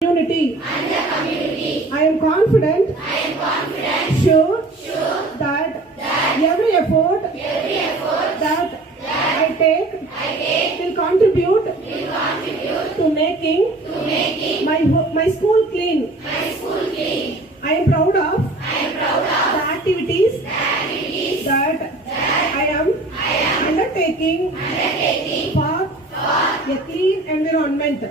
Community. I am confident, sure, that every effort that I take will contribute to making my school clean. I am proud of the activities that I am undertaking for a clean environment.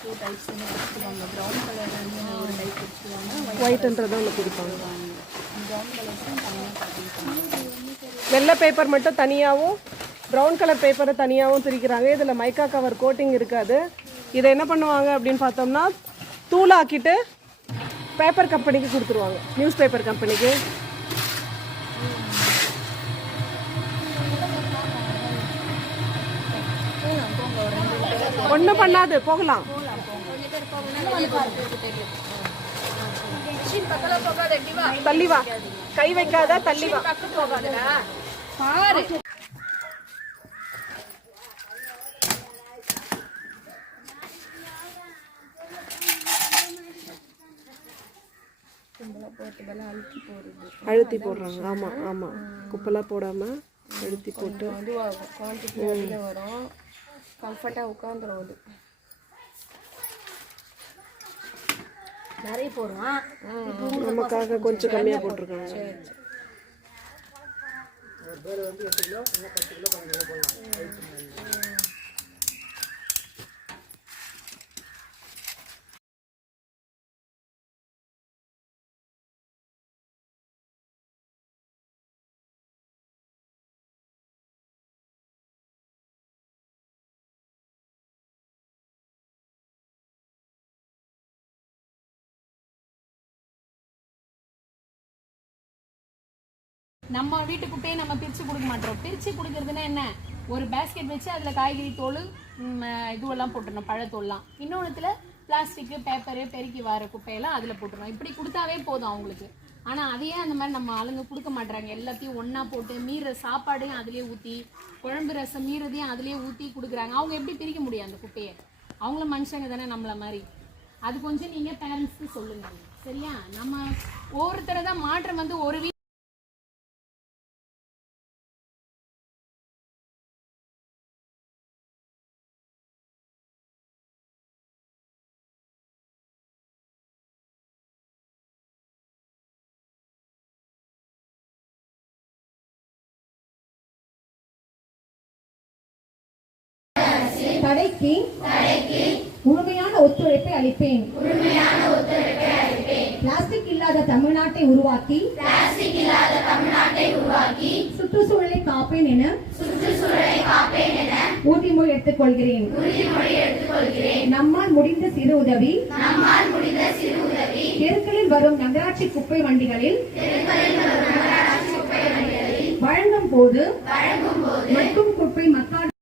Two types கொடுத்துருவாங்க. Brown colour ஒரு type கொடுத்துருவாங்க, ஒயிட்ன்றதை ஒன்று கொடுப்பாங்க. Brown கலர்ஸும் தனியாக பார்த்துருக்காங்க. வெள்ளை பேப்பர் மட்டும் தனியாகவும் ப்ரௌன் கலர் பேப்பரை தனியாகவும் பிரிக்கிறாங்க. இதில் மைக்கா கவர் கோட்டிங் இருக்காது. இதை என்ன பண்ணுவாங்க அப்படின்னு பார்த்தோம்னா தூளாக்கிட்டு பேப்பர் கம்பெனிக்கு கொடுத்துருவாங்க, நியூஸ் பேப்பர் கம்பெனிக்கு. ஒன்றும் பண்ணாது, போகலாம். தள்ளி வா, கை வைக்காத, தள்ளி வா. அழுத்தி போடுறாங்க. ஆமாம் ஆமாம், குப்பெல்லாம் போடாமல் அழுத்தி போட்டு குவான்டிட்டி அதில் வரும். கம்ஃபர்ட்டாக உட்காந்துரும். அது நிறைய போடுவான், நமக்காக கொஞ்சம் கம்மியாக போட்டிருக்காங்க. நம்ம வீட்டு குப்பையை நம்ம பிரித்து கொடுக்க மாட்டோம். பிரித்து கொடுக்கறதுன்னா என்ன, ஒரு பேஸ்கெட் வச்சு அதில் காய்கறி தோல் இதுவெல்லாம் போட்டுடணும், பழத்தோல்லாம். இன்னொன்றுத்துல பிளாஸ்டிக்கு பேப்பரு பெருக்கி வர குப்பையெல்லாம் அதில் போட்டுடணும். இப்படி கொடுத்தாவே போதும் அவங்களுக்கு. ஆனால் அதையே அந்த மாதிரி நம்ம ஆளுங்க கொடுக்க மாட்டுறாங்க. எல்லாத்தையும் ஒன்றா போட்டு மீற சாப்பாடையும் அதிலே ஊற்றி, குழம்பு ரசம் மீறதையும் அதிலே ஊற்றி கொடுக்குறாங்க. அவங்க எப்படி பிரிக்க முடியும் அந்த குப்பையை? அவங்களும் மனுஷங்க தானே நம்மளை மாதிரி. அது கொஞ்சம் நீங்கள் பேரண்ட்ஸ்க்கு சொல்லுங்கள், சரியா? நம்ம ஒவ்வொருத்தரை தான் மாற்றம் வந்து ஒரு தடைக்கு முழுமையான ஒத்துழைப்பை அளிப்பேன். பிளாஸ்டிக் இல்லாத தமிழ்நாட்டை உருவாக்கி சுற்றுச்சூழலை காப்பேன் என உறுதிமொழி எடுத்துக் கொள்கிறேன். நம்மால் முடிந்த சிறு உதவி தெருக்களில் வரும் நகராட்சி குப்பை வண்டிகளில் வழங்கும் போது மட்டும் குப்பை மக்கள்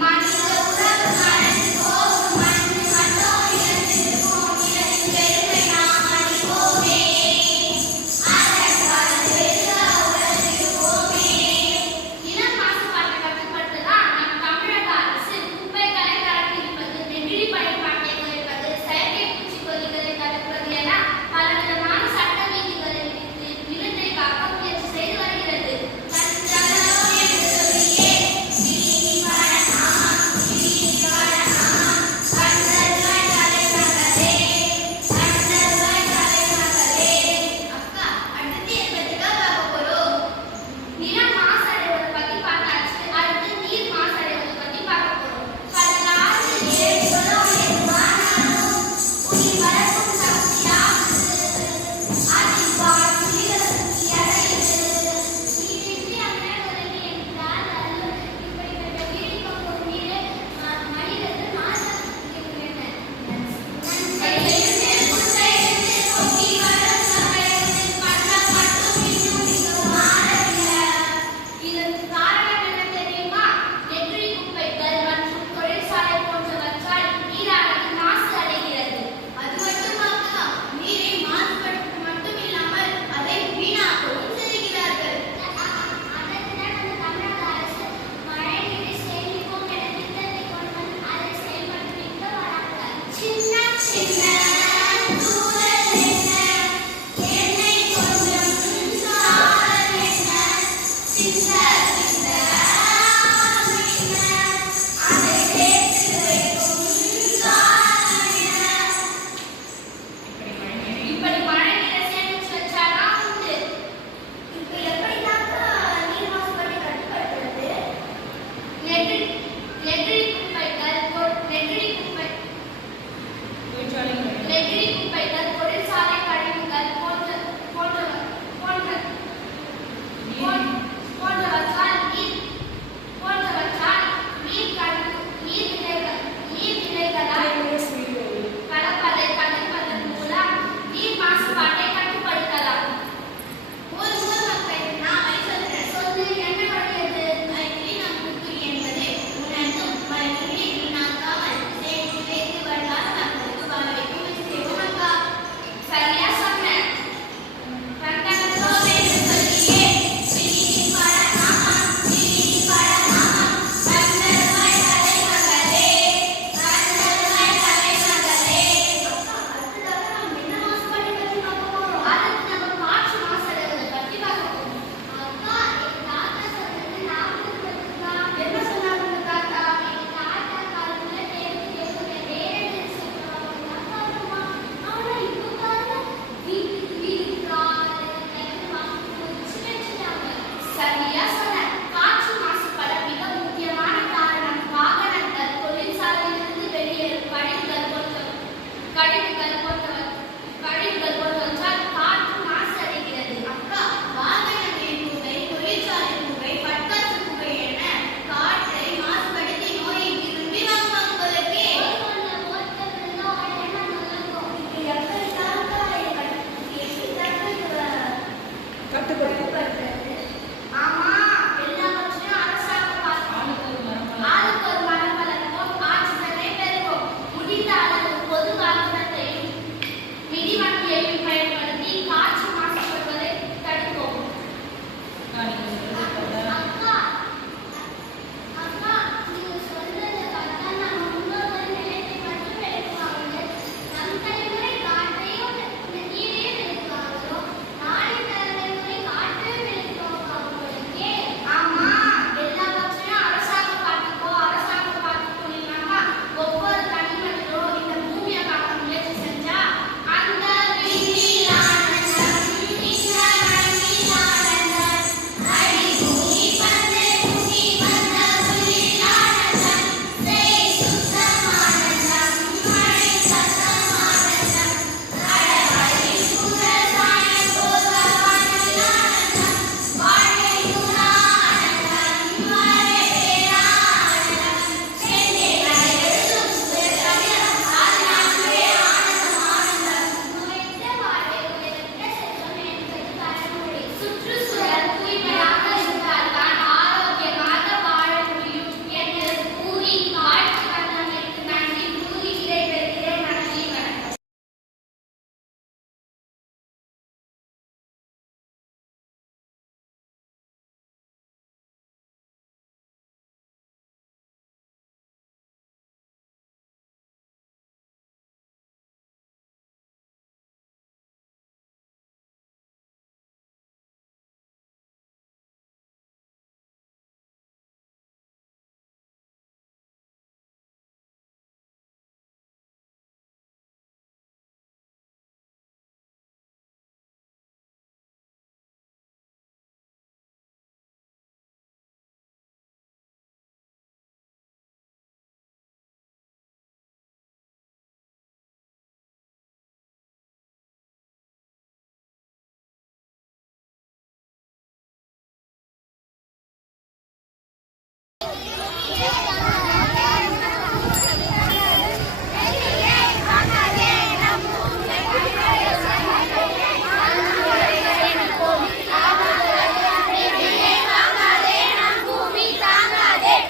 மனித உலக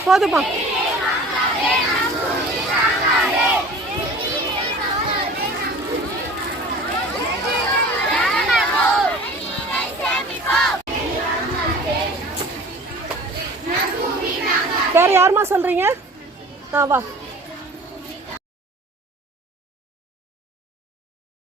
போதுமா? வேற யாருமா சொல்றீங்க? வா.